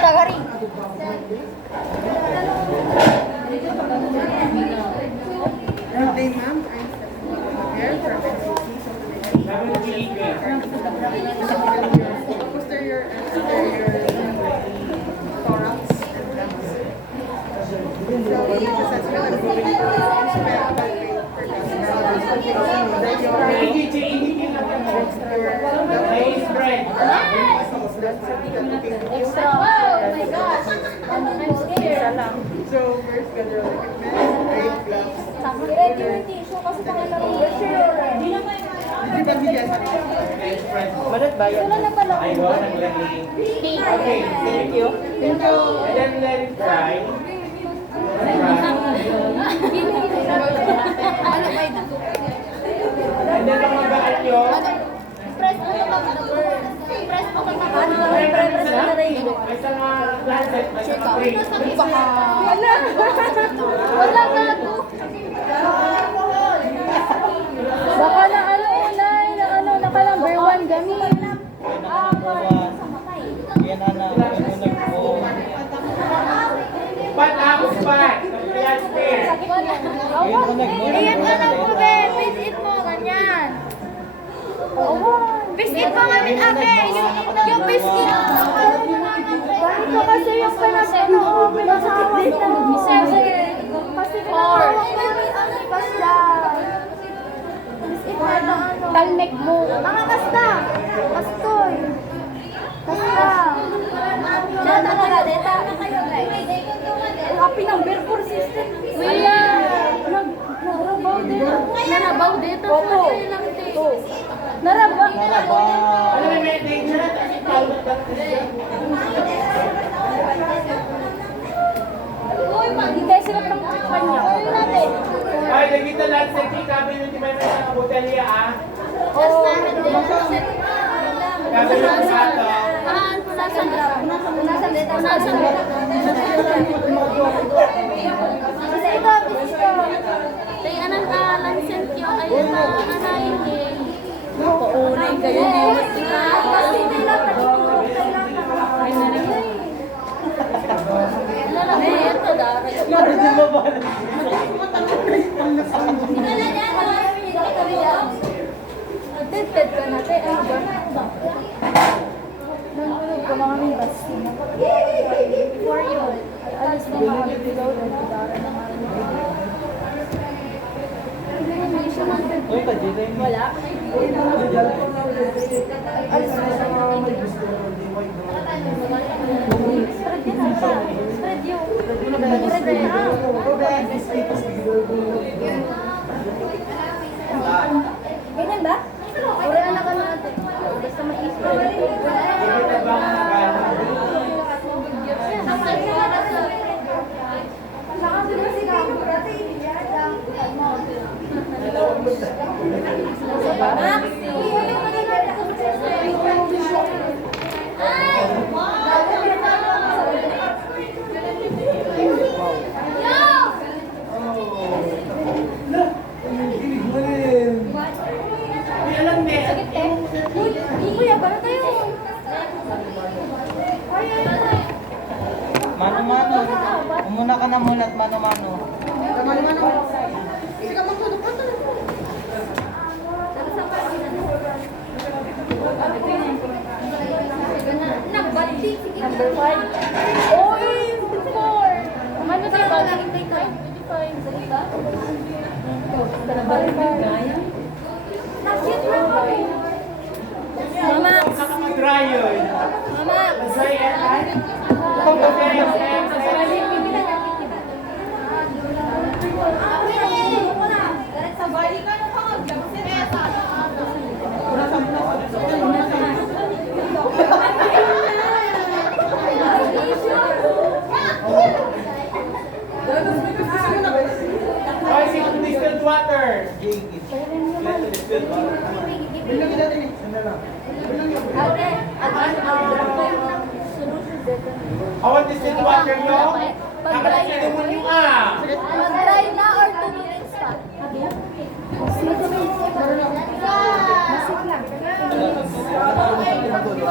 Tagari. Birthday, ma'am. I'm here for posterior and anterior thorax and lungs. So, because as well as moving Extra. Oh my gosh. I'm scared. so, first, gonna recommend eight gloves. Ready yung tissue kasi pangalawa. Hindi ba bigas? Malat ba yun? Wala na pala. Ayaw, naglalagay. Okay, thank you. Thank you. And then let it fry. Ano ba yun? And then ang magaan nyo, Press mo na press mo na isang lancet, isang tray. Wala. Wala gago. Baka na ano, Nay, na ano, naka number 1 gamit. Yan na po. Pat ako pat. Yan spear. Ayan ka lang po, be. Visit mo, ganyan. Biscuit mo namin, ate. Yung biscuit. Ganito kasi yung pinag-ano, pinasawat na. Kasi pinasawat na yung pasya. Talmek mo. Mga kasta. Kastoy. Kasta. Data ka na, data na kayo, guys. Happy number 4 system. Wala. Narabaw dito. Narabaw dito. Opo. Narabaw. Ano may maintain siya? Kasi tawag ba? Hindi sila pang kanya. Ay, nagkita lancet. Ikabi nyo di may mga botelya ah. Oo. Ikabi nyo sa ato. Kasi ito, gusto. Paunay kayo. Addicted ka natin. Ano ba? Nangulog ka mga may basti. For you. Alis na mga libigaw doon. Idara na mga Uy, kadito yung wala. Alis na siya. Spread yun ata. Spread yun. Spread yun. Ganyan ba? Uri anak ka natin. Basta maisip. Kuya, para tayo. Mano-mano. Umuna ka na muna at mano-mano. Sige ka magtulog ka tulog. Number 5. Oy, 4. Ano tayo ba? 25. Nakit lang kami. Mama. Saan ka mag-dry yun? Mama. Masay yan, ay? Ay, si distilled water. Awan distilled water nyo? Nakakasino mo nyo ah. Mag-dry na or 2 minutes pa? Masik lang. Hoy,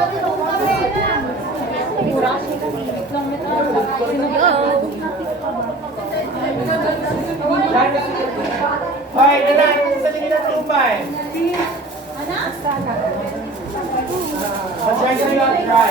anak, sa tingin ng tumpay. Mag-try kayo at try.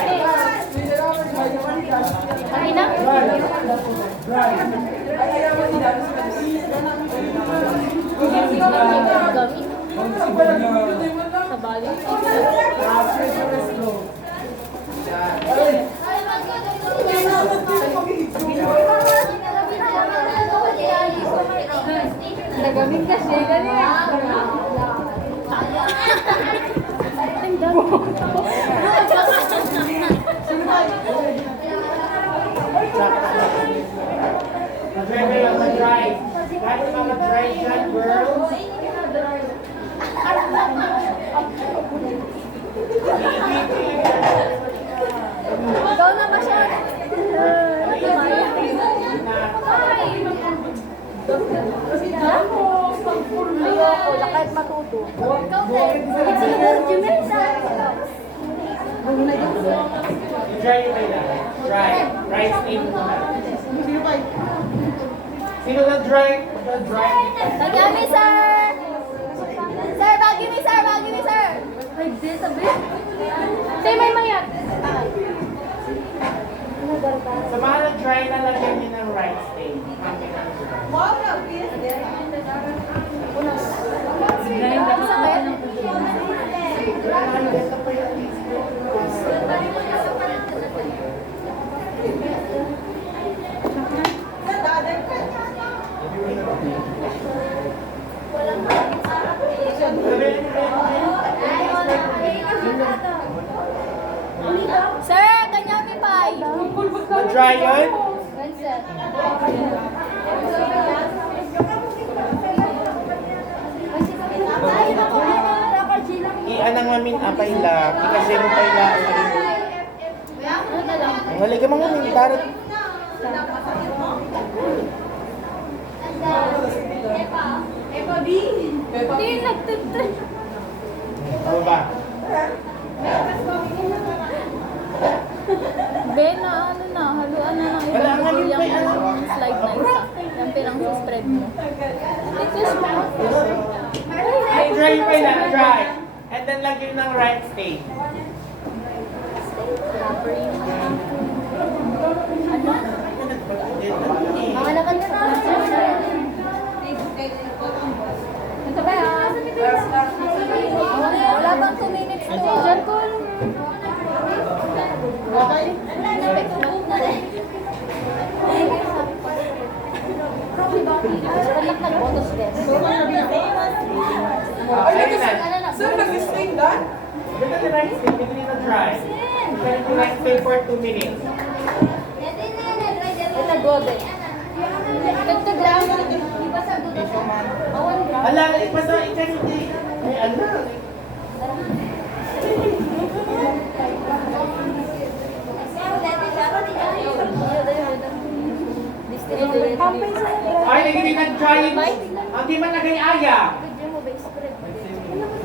Nagamit kasi na niya. Mag-try kayo, mag-try. Kahit yung mga try dyan, girls. Ikaw na ba siya? Ayoko, kahit matuto. Try nyo kayo lang. Try. Try steam muna. Sino na-dry? Mag-dry. Bagami, sir! Sir, bagami, sir! Bagami, sir! Ay, di, sabi. Say, may mayat. Sa mga na-dry na lagyan nyo ng rice steam. Sir, kanya mi pay. Na-dry yun? I-anang mamin apay lang. Ikasay mo pay lang. Ang halika mga min. Darat. Hindi, nagtutut. Ano ba? Ben, na ano na, haluan na ng Wala ibang nga yun, yung may ano. slide na isa. Yan pinang spread mo. Ito siya. Dry pa lang. Dry. And then lagyan ng rice steam. Mga lakan na na. Ito ba yan? Wala bang 2 minutes to? Diyan ko. Okay. Sir, nag-stay doon? Dito the rice steam. Dito yung na-dry. Dito yung rice steam for 2 minutes. Ito gobe. Ito gram. Iba sa dudo sa awan gram. Ala, ipasa ikan hindi. Ay, ala. Ay, nagiging nag-dry. Ang di man nagay-aya.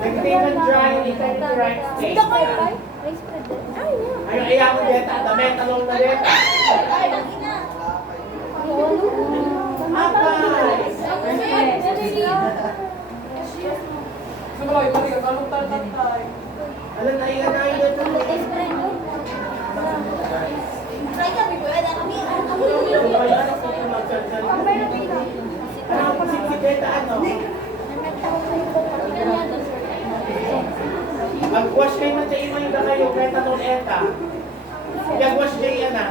Nagiging nag-dry. Ikan yung rice steam. Ay, ayaw mo deta. Dami, talong na deta. Apay. Sumulay, balik, kalong tatay. Alam na, iyan na yun. Ano po si Beta, ano? Mag-wash kayo man sa imo yung kayo, Beta nung eta. Mag-wash kayo yan, ah.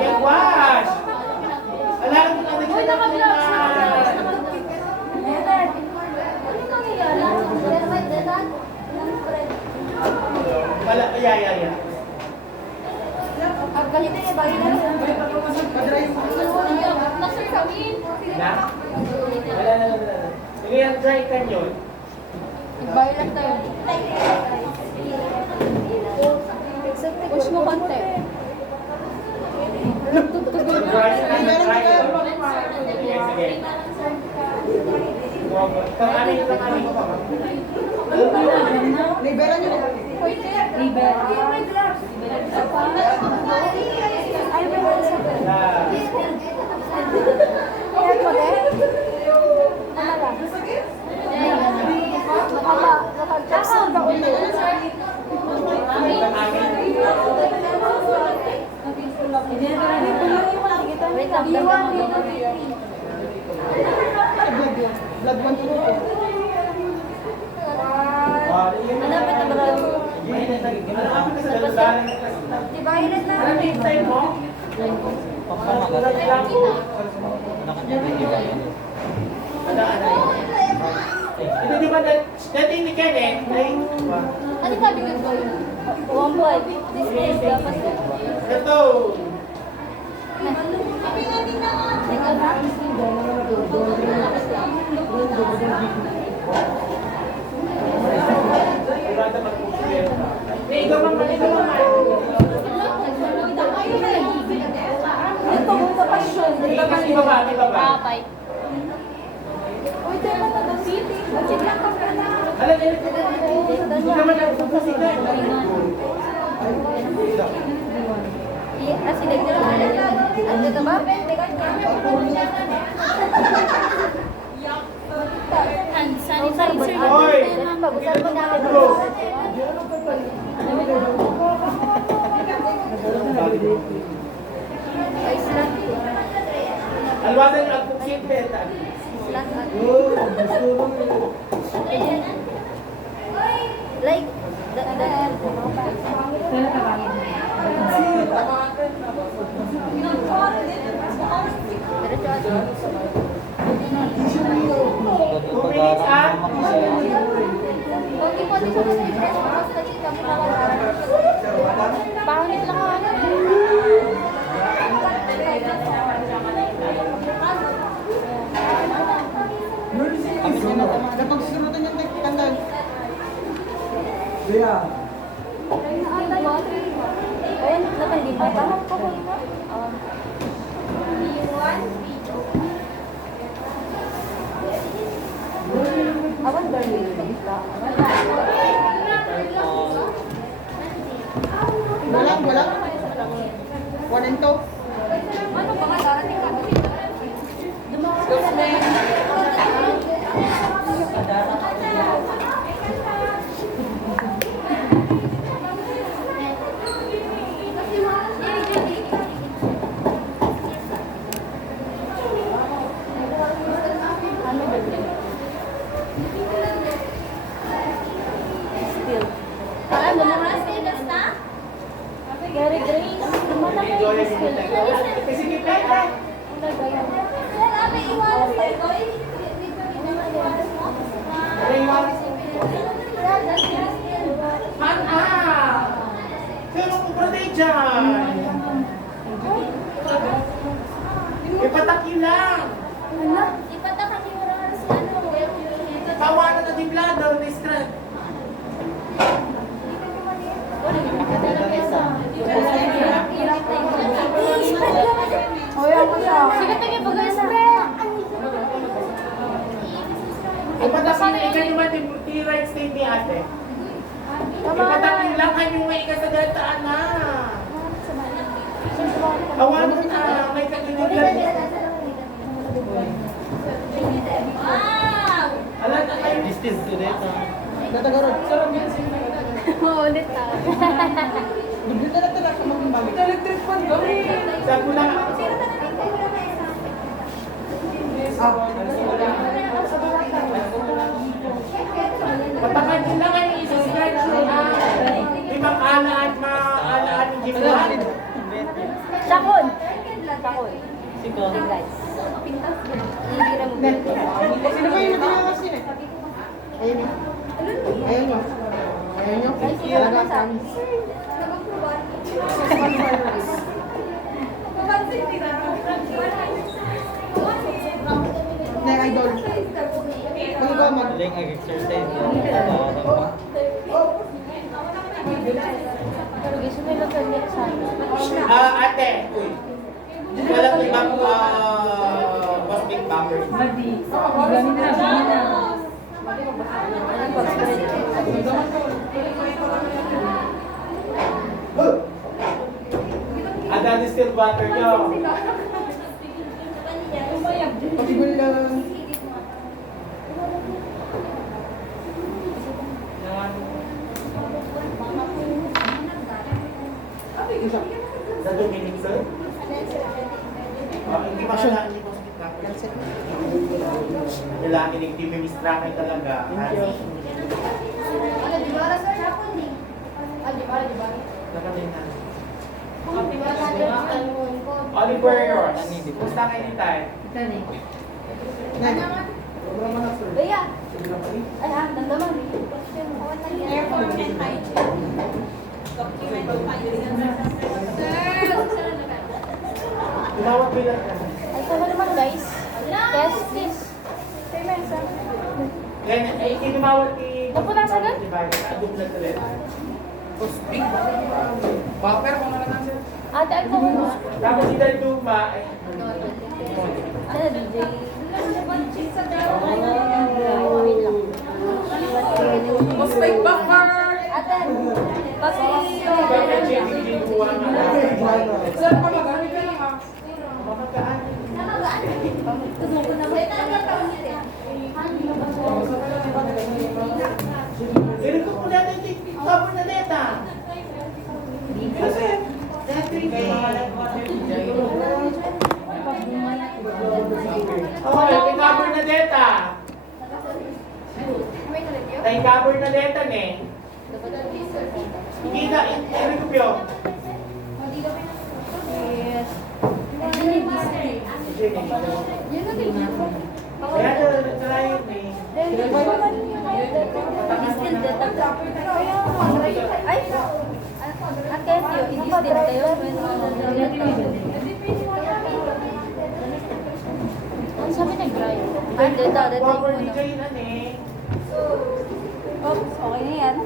Mag-wash! Alam mo na wala, yeah. Na? Wala. Sige, ang dry kan yun. Baylan tayo. Push mo konti. Dry kan, dry kan. Sige. Ito kami. Liberan nyo na. Liber. Ay, wala sa Kaya mo din? Ano lang? Nakapagkaksan ba ulit? Wait lang, Blood 1 to 2. Hanapin na ba? Diba, hilat na? Ano yung time mo? Hindi di ba dati ni Ken eh? Ano sabi ko po? One boy. This is dapat. Ito. Ikaw na? Wala naman po siya. Ikaw mang Ito, sa passion. Kasi baba, may baba. Bye. Uy, diba na daw city? Check lang ka na. Alam niyo, hindi naman ako kasi na. Sige, ano ka ba? Hand sanitizer. Hoy! Pag-usap mo na ako. Bro. Ay, slack. Alwasan yung agpuksit beta. Slack. Like, Minutes ah. Okay po, di ko kasi i-press mo kasi kami nawala. Pangit lang ako. Kapag susurutan yung tandaan. Kuya. Ayun, nakalima pa. Awan darling ka. Wala. 1 and 2. Ano ba nga darating ka? Still. Parang lumakas na? Gary Grace. Lumakas Enjoy na yung still. minutes. Kasi kita eh. Man ah! Pero kung pwede dyan. Ipatakil lang. Tawanan na diblado, na-stress. Hoy, ako siya. Sige, tingin po guys, friend. Ipatakil lang, ikaw naman yung right state ni ate. Ipatakil lang, kanyang may ikasagataan na. Tawanan na, may katiniglan. Alam na kayo. Distance to data. Natagaroon. Maulit ako. Bigla na talaga sa mga mami. Electric fan ko. Sabi ko na. Patakan nila kayo isa-stretch na. Di ba maalaan yung gimwan? Sakon. Sakon. Guys. Hindi mo. Sino ba yung matinawas niya eh? Ayun nyo. Ayun nyo. Ayun nyo. Talaga kami. Na idol. Magawa mag. Galing ang-exercise. Gusto mo lang kanya sa akin. Ate. Alam mo ba, mas big bumper? Ada distilled water nyo. Possible na. Sa Dominic, sir? Hindi pa siya, hindi pa sakit lang. Lalaki ng team, may mistrakan talaga. Nakating na. Oliver, kumusta kayo ni Tay? Bea. Ay, dandaman. Airport and hygiene. Tinawag bilang ka. Ay, sama naman guys. Yes, please. Sir Mesa. Yan, ay kinumawag ni... Napunasan na? Adong na tulit. Speak. Buffer, kung ano lang sir. Ate, ako mo. Tapos si Dalduma, ay... Ano, DJ? Mas may buffer. Ate, pati... Bakit siya hindi kinuha nga? Sir, pamagamit ka lang ha. Mamagaan. Pero kung muna natin yung cover na neta. Kasi, dati okay, may cover na data. May cover na data ne. Hindi na, hindi ko piyo. Kaya try yun eh. Ay, ate, hindi din kayo. Ano sabi nag-dry? Ay, data, Cover ni kayo na ne. Oops, okay na yan.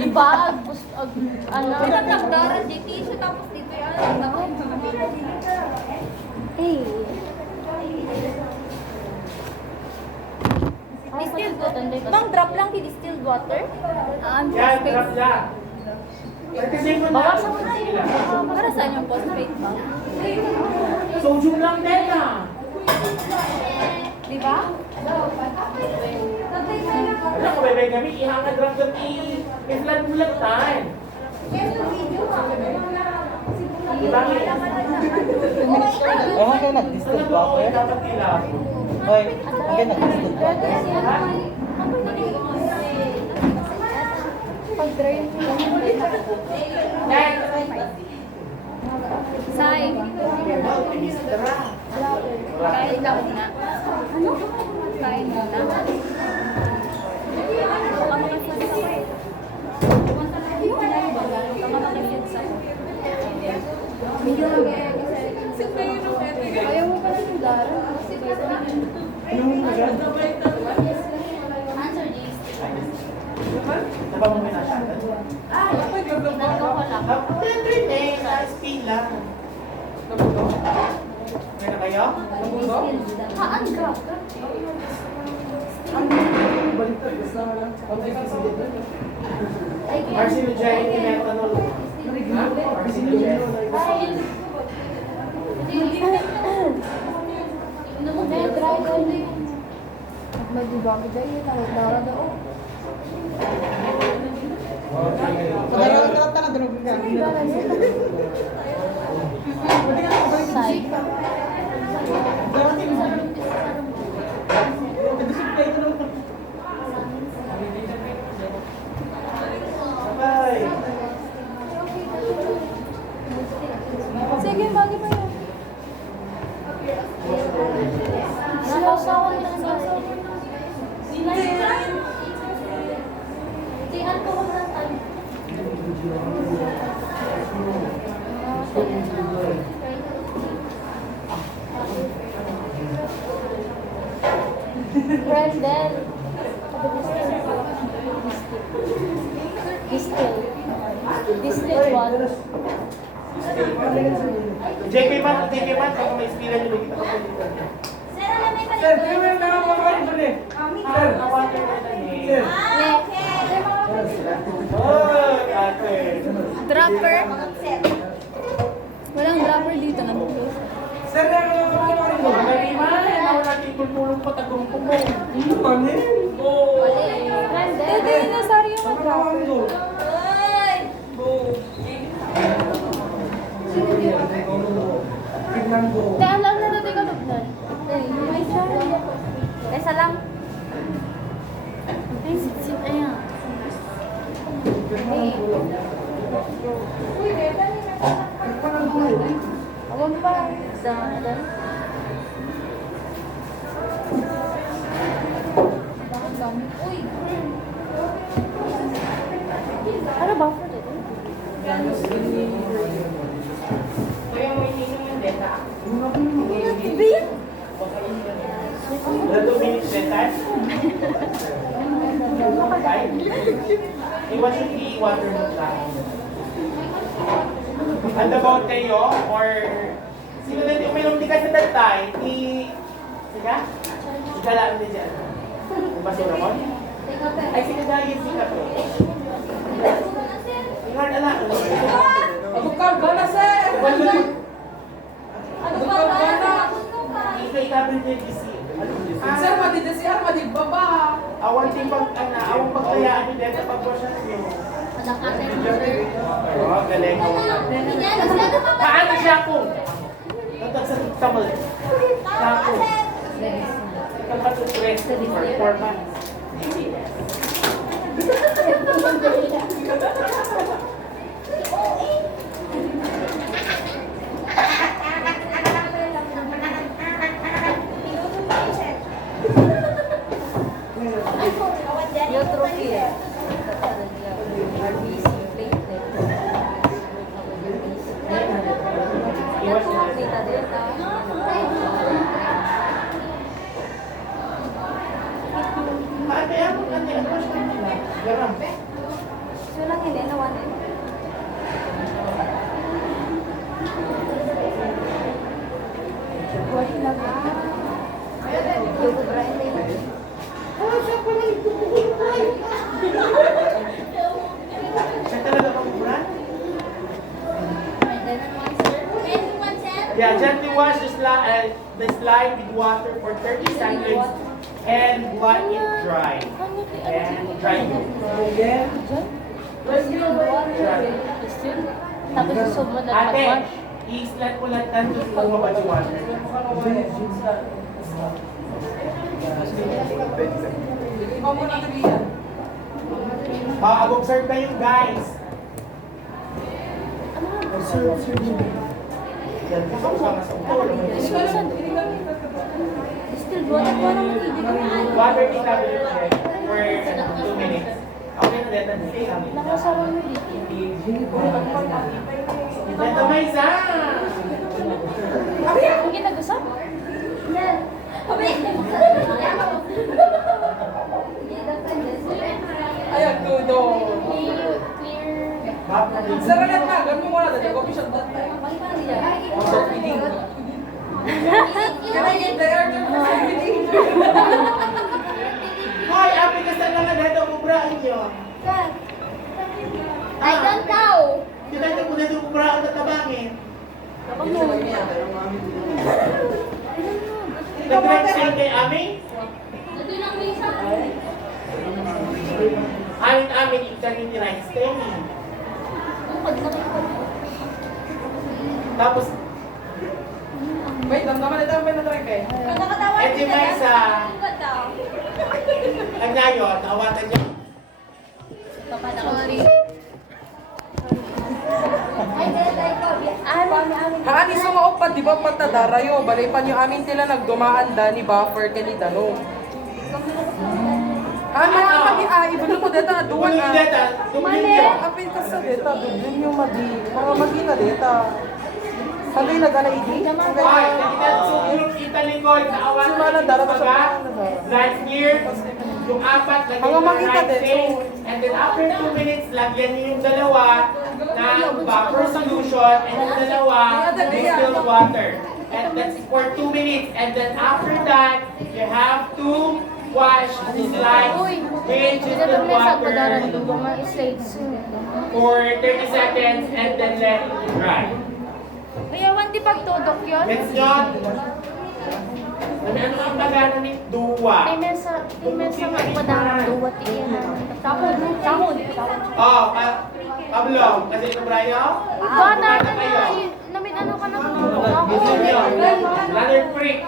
Di ba? Ano? Nagdaran di tissue tapos dito yung Hey. distilled water. Bang drop lang di distilled water? Yan, drop lang. Kasi mo na. Bawasan mo na Sila. Para saan yung phosphate ba? Sodium lang data. Di ba? Wala ko bebe kami, ihangad lang kami. Islan mo lang tayo. Diba? Ewan kayo nag-disturb ba ako eh? Dapat ilaw. Hoy, okay nag-disturb ba ako? Pag-dry yung Next. Say. Kain na una. Ano? Kain na una. Ayaw mo pala yung Dara. Answer this. Diba mo may nasyatan? Pwede eh, na-spin lang. May na kayo? Haan ka. Carcinogenic methanol. Ha? Carcinogenic. Dry ko na yun. Magdibagi dahil yun. Dara daw. Pagkarawan ka lang tanong, durog ka. Say. Bye. Sige, bagi pa yun. Nakasawan lang sa Tihan ko kung nasan. Brandel. Distilled water. JK man, baka may spila nyo, may kita ka po dito. Sir, alam mo yung Sir, kaya na ako ito eh. Sir, Water na lang eh. sir. Oh, ate. Dropper. Walang dropper dito na. Sir, kaya na ako ito. Malima, nawala natin tulong pa tagong mo. Kanin. Oo. Dede, nasari yung Ano ako ito? Tignan ko. Kaya alam na natin ka lubnan. May siya. Kaysa lang. Ay, sit ayan. Awag pa. Dahan. Uy. Ano ba for dito? Ito yung may ninong yung deta. Bin? The 2 minutes deta. Iwan yung i-water mo lang. Ano about kayo? Or sino na uminom di ka sa tatay? Sika? Sika lang din dyan. Basura mo? Ay, sika dahil sika to. Ingat ala. Abukar ka na, sir! Ano ba ba? Ika-ikabil niya isi. Sir, madida siya, madigbaba. Awan din awang pagkayaan niyo dito pag-wasan niyo. Anak ate mo, sir. Oh, galing. Paano siya kung? Nagtag sa tamal. Tapos. Ikaw pa to press for 4 months. Yung trophy eh. RBC plated. Iwas na. Kita data. Ate, ako ate, ano siya nila? Garam. So lang hindi, nawan eh. Wala lang. Yung Brian Lane. Siya talaga pag-uran? Yeah, gently wash the slide with water for 30 seconds and let it dry. And dry. Tapos susog mo na Ate, pag-wash. i-slat mo lang tanto kung mabad yung water. Ikaw mo na nabiyan. Mag-observe kayo guys. Yan, kasama sa ulo. Still, water ko naman hindi ko Water establishment for 2 minutes. Okay na dito. nakasama mo dito. Dito may isa. Ang ginag-usap? Ayan, tudo. Clear. Sir, ayan na. Ganun mo na. Dali, coffee shop that time. Can I get the air to Hoy, api ka sa lang na dito kubrahin nyo. I don't know. Kita nyo kung dito kubrahin na tabangin. Nag-red sign kay Aming? Ito lang may isa. Amin, ikanin ni Rice Tenny. Tapos, Wait, damdaman ito ang pinatry kay. edi may isa, kanya yun, naawatan niya. Sorry. Haani sa maupad, di ba patadarayo? Balay pa niyo amin tila nagdumaan da ni Buffer kanitano. Ano ang mag-iay? Ibulo mo deta, duwan Duwan na. yung data, duwan nyo. Apin ka sa deta, duwan yung magi. Mga magi na deta. Hanggang nagana idi? Ay, nakita so yung kita likod, naawatan Sumala, niya darating sa baga. mga. Last year, yung apat, lagyan Mga yung makita Rice din. Tenny. And then after 2 minutes, lagyan niyo yung dalawa ng buffer solution and yung dalawa, distilled water. And that's for 2 minutes. And then after that, you have to wash the slides with Ito distilled may sa padaran water doon mga slides. for 30 seconds and then let it dry. Kaya di pagtudok yun? Next yun. Ano ang pagano ni Dua? May mesa magpadaran doon. Tapon. Oh, Pablo, kasi ito Brayo? Ikaw na namin ano ka na tutulog ako. Ito yun. Ladder freak.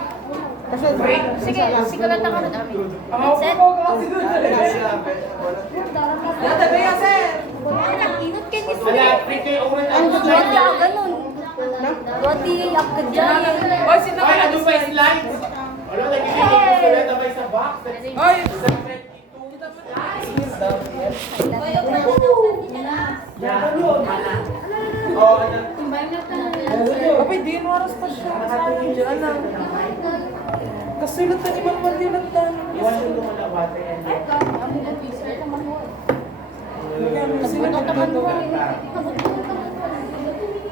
Sige lang ka rin amin. Set. Ala, freak kayo ulit ang Duwati slide. ako ganun. Duwati ako ka dyan. Ay, ano ba yung slides? Ano, nagiging gusto na ba sa box? Ay! Oh, ano? Kapag di mo oras pa siya. Diyan lang. Kasulat na ni Manman din ang tanong. Iwan yung lumalawate yan.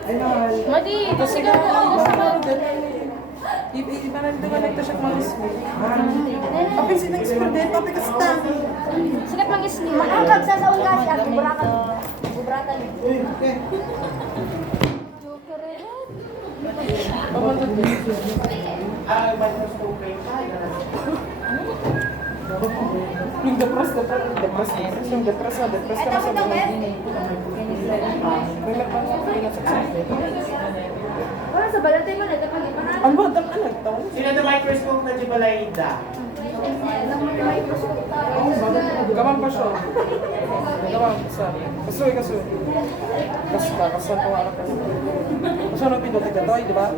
Ay, mahal. Madi, sige ako sa Iba na ito siya kumalis mo. Kapag sinang student, kapag kasta. Sige pang isli. Makakag sa saong kasi ako. Bubrakan. Ah, ba't mas okay ka? Yung depres ka na sa mga. May nagpapagay Wala sa balatay mo na. Tapos ipanan. Ano ba? Ano ito? Sino na microscope na Jibalayda? Gaman pa siya. Gaman sa. Kasuy. Kasta ko ara ka. Kasuy na pindutin ka to, di ba?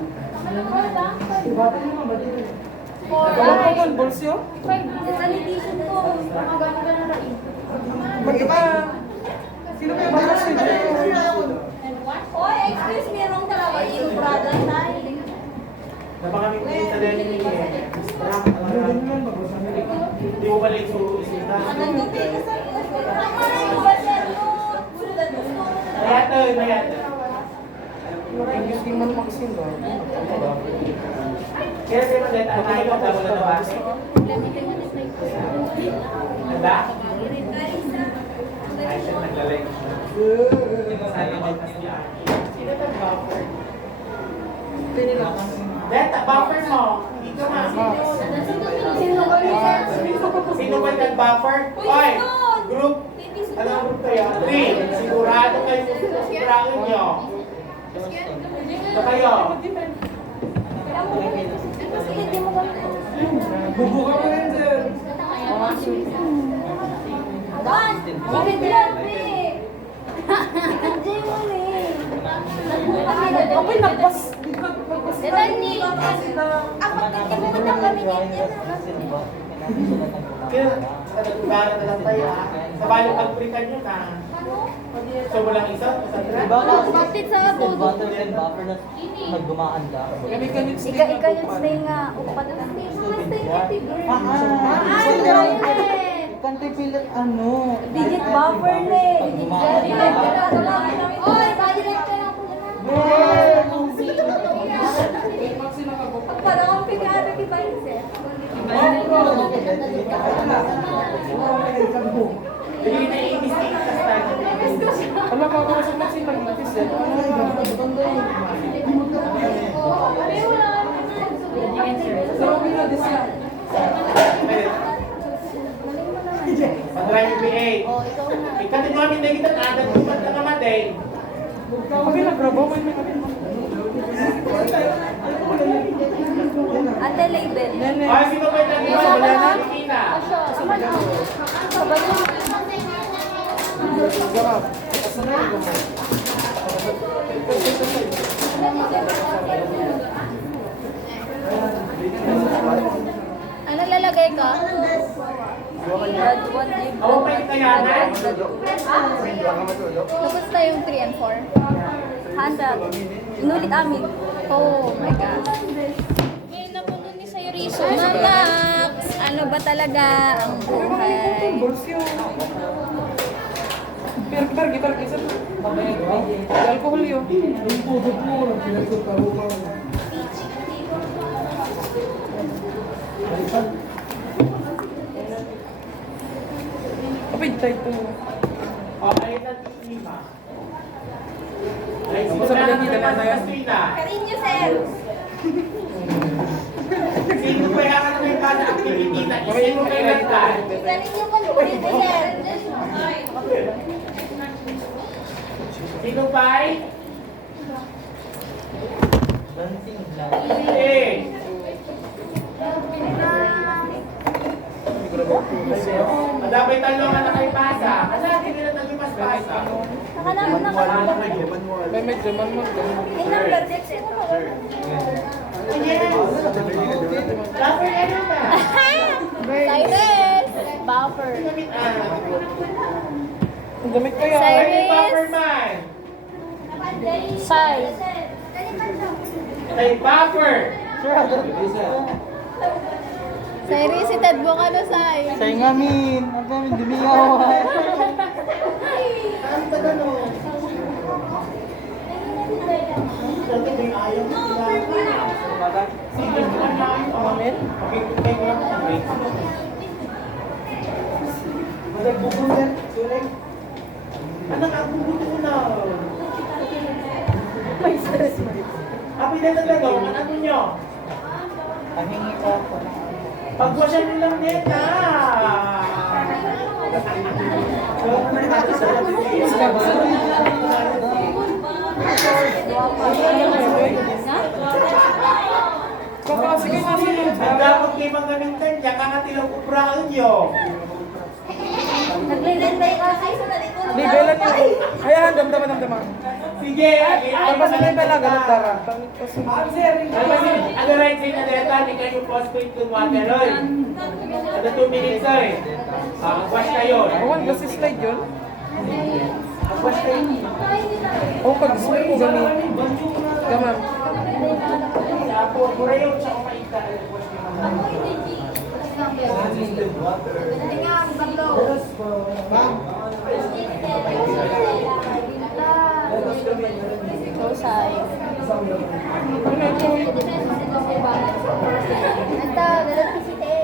Gaman ko ang bolsyo? Sanitation ko. Magano ka na rin. Mag-iba. Sino kayo ba kasi? Oy, excuse me, wrong talaga. Yung brother tayo. Napakami ko sa dali ni Hindi mo balik sa isita. Mayate. Hindi man magsindo. Kaya siya malit, ang ayaw ang tawag na ba? Diba? Ay, siya naglalay. Sino ba buffer? Beta, buffer mo. Ikaw nga. Sino ba nag-buffer? Oy, group. Ano ang group kayo? 3. Sigurado kayo sigurado nyo. Ito kayo. Bubuka mo rin, sir. Okay, nagpas. Kaya, sa lugar na lang tayo. Sa balong pagpurikan nyo na. So, walang isa? Sa trap? Bakit sa tulog? Butter and buffer na nagdumaan ka. Kami kanit Ika yung stay nga. Upat na stay. Country pilit ano? Digit buffer na eh. Digit Oy, badirect ka na po. Parang ang pinag-aaral kay Vice eh. Hindi na i-mistake sa study. Wala ka ako sa kasi nag-notice eh. Sabi na this lang. Pag-drive yung BA. Ikaw din namin na kita na. Nagpupat na kamatay. Okay, nag-grabo mo yung mga. Ate label. Ay, sino ba yung nag-iwan? Wala na. Kita. Garap. Asan na yung gamay? Ano lalagay ka? Ako pa yung kayanan. Tapos na yung 3 and 4. Handa. Inulit amin. Oh my God. Ngayon napuno ni sa'yo Riso. Max! Ano ba talaga ang buhay? Bolsyo. Pergi, sir. Alcohol yun. Stupid tayo to. Okay, na lima. Ay, Tapos sa mga hindi na yan. Karinyo, sir. Sino ba yung ano yung kada activity na isip mo kayo nagtaan? Karinyo ko, karinyo, sir. Sino ba? Dancing lang. Sige. Madamay talongan na kay Pasa. Ala, hindi nila nag-imas Pasa. Nakalaman na ka. May medyo man mo. Ay, number 6. Dapat ano ba? Cyrus. Buffer. Ang damit kaya. Cyrus. Ay, Bufferman. Sai. Kay Buffer. Cyrus, itad mo ka na, Sai. Say ngamin. Ang kami dumiyaw. Ang taga no. Sige, Amen. Anak, ang bubuto na. May stress mo. Api na nagagawa, ano nyo? Pahingi ko ako. Pagwasyan nyo lang din, Sige na sila. Ang dapat kayo mga gamintan niya, kakatilang kupraan nyo. Naglilintay kasi. Libelan niyo. Ayan, damdaman. Sige, Tapos sa libela, ganun dara. ano right say na deta, di kayo phosphate kung water, oy. Ano 2 minutes, oy. Wash kayo. Awan, basta slide yun. Wash kayo. O, pag-spray ko gani. Gaman. Apo, mura yun sa kumaita. Wash kayo. So, Sai. Ano ito? Anta, electricity.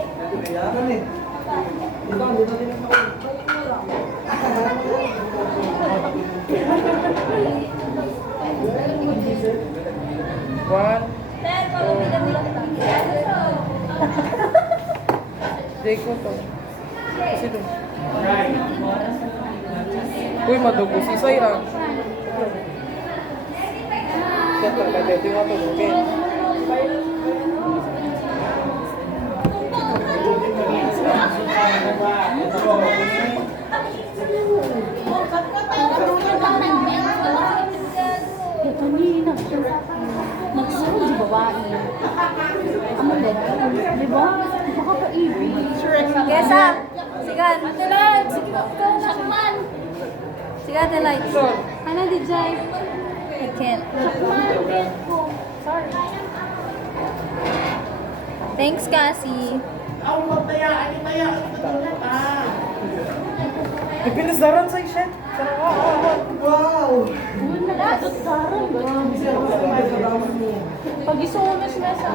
One. Sir, pag-umilang lang Jake ko to. Kasi doon. Right. Uy, madugo si Saira. Kaya talaga dito yung matulogin. Ito nina. Nagsunog di babae. Ano din? Di ba? Makakaibig. Kesa, sigan. Atelay, sige ikaw na man. Sigan, Atelay. Ano, DJ? I can't. Sorry. Thanks, Cassie. Ang magtayaan, itayaan. Ipinasdaran sa isya. Pag isuunas na sa...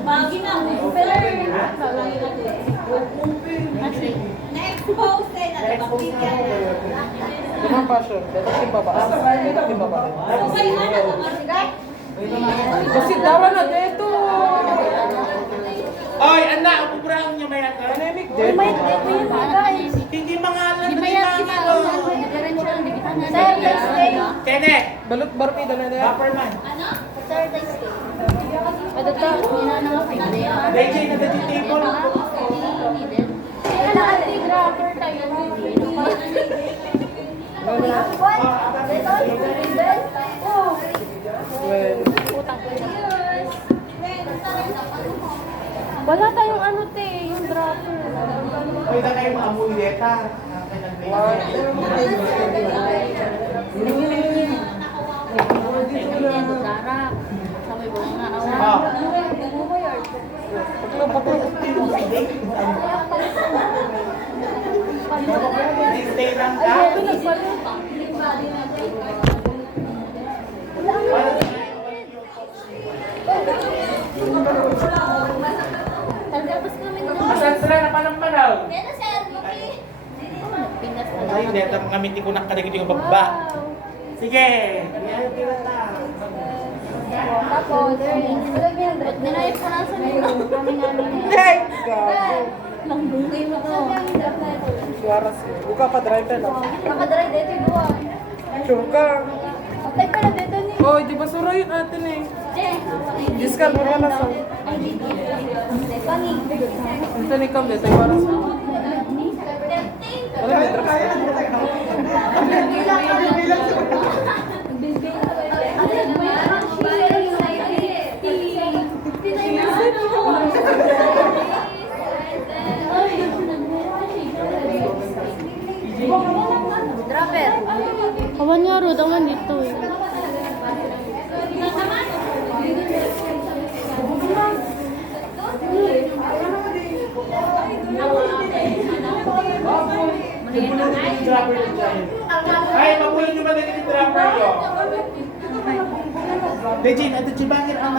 Bagi na mo. Next post eh. Gaman pa siya. Dito si baba. Dito si baba. Kasi dawa na dito. Oy, anak, ang kukuraan niya may ata. Pandemic din. guys. Hindi mga alam Di na mayat kita. Sir, let's stay. Kene, Balot barpi na na. Bufferman. Sir, let's stay. Ito to. DJ na dati table. Kaya anti-grapher tayo. What? Well, Wala tayong ano te, yung dropper. Oy, na kayo mga amuleta. Darap. Sabi ko nga awa. Stay lang ka. Tapos kami na. Masasra dito, mga miti ko nakaligid yung baba. Sige! Yan, tira ta. Tapos, dinayos ko lang sa nilo. Kami namin. Hey! Gago. Langgungay mo to. Suara siya. Buka pa driver lang. Makadry dito yung buwan. Sure ka. Patay ka na dito ni. Oy, di ba sura yun atin eh? Discard mo na sa. Ay, dito. Pangi. Ito ni Kam, dito yung waras mo. Wala may drugs ka. Dropper. Kawan nga ro, daman dito eh. Dropper na dyan. Ay, mabuhay nyo ba na yung dropper yun? Legend, ito chibangin ang